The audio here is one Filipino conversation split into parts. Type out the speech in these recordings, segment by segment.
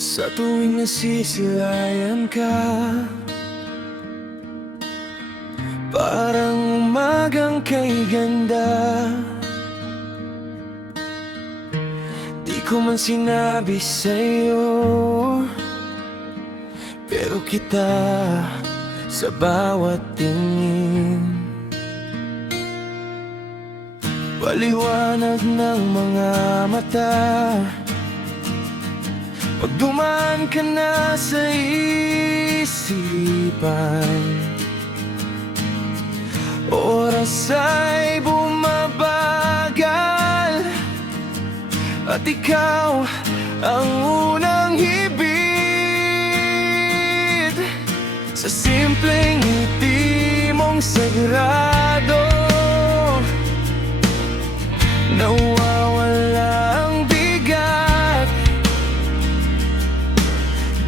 Sa tuwing nasisilayan ka, parang umagang kay ganda. Di ko man sinabi sa'yo, pero kita sa bawat tingin. Paliwanag ng mga mata pag dumaan ka na sa isipan. Oras ay bumabagal at ikaw ang unang hibid. Sa simpleng ngiti mong sagrado, nawawala ang bigat.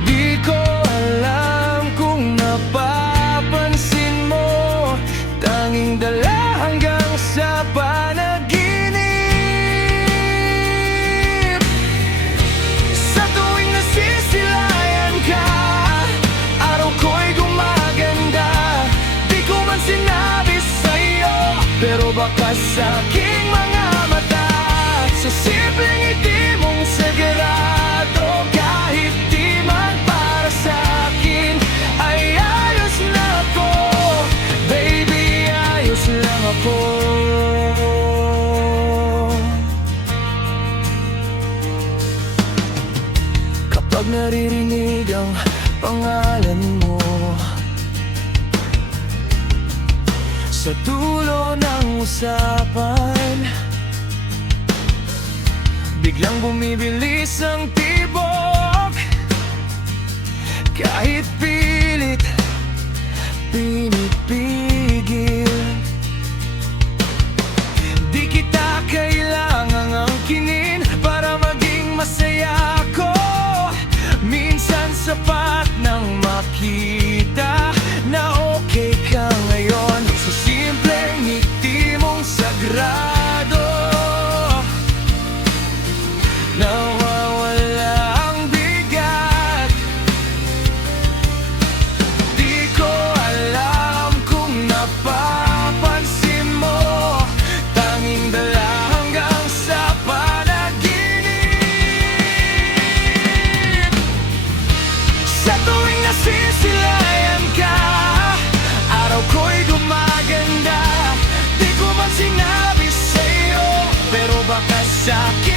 Di ko alam kung napapansin mo, tanging dala hanggang sa panaginip. Sa tuwing nasisilayan ka, araw ko'y gumaganda. Di ko man sinabi sa'yo, pero baka sa'king mga mata. Sa simpleng ngiti mong sagrado, kahit di man para sa'kin, ay ayos na ako. Baby, ayos lang ako. Kapag naririnig ang pangalan mo sa dulo ng usapan, biglang bumibilis ang tibok. Kahit pilit, pinipigil. Di kita kailangang angkinin para maging masaya ako. Minsan sapat nang makita na okay ka ngayon. Sa simpleng ngiti mong sagrado, nawawala ang bigat. Di ko alam kung napapansin mo, tanging dala hanggang sa panaginip. Sa tuwing nasisilayan ka, araw ko'y gumaganda. Di ko man sinabi sa'yo, pero baka sa'kin